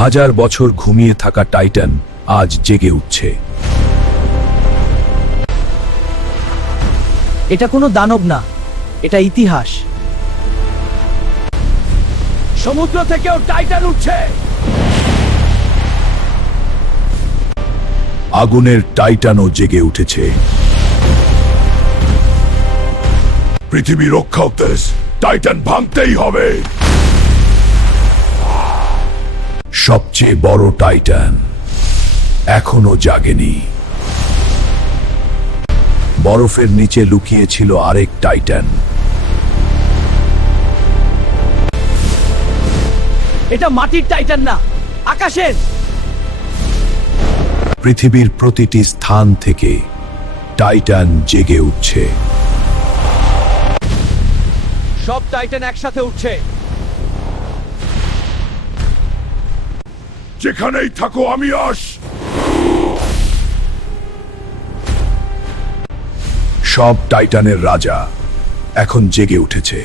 হাজার বছর ঘুমিয়ে থাকা টাইটান আজ জেগে উঠছে। এটা কোনো দানব না, এটা ইতিহাস। সমুদ্র থেকেও টাইটান উঠছে। আগুনের টাইটানও জেগে উঠেছে। পৃথিবী রক্ষা উদ্দেশ্য টাইটান ভাঙতেই হবে। সবচেয়ে বড় টাইটান এখনো জাগেনি। বরফের নিচে লুকিয়ে ছিল আরেক টাইটান। এটা মাটির টাইটান না, আকাশের। পৃথিবীর প্রতিটি স্থান থেকে টাইটান জেগে উঠছে। সব টাইটান একসাথে উঠছে। যেখানেই থাকো আমি আস। সব টাইটানের রাজা এখন জেগে উঠেছে।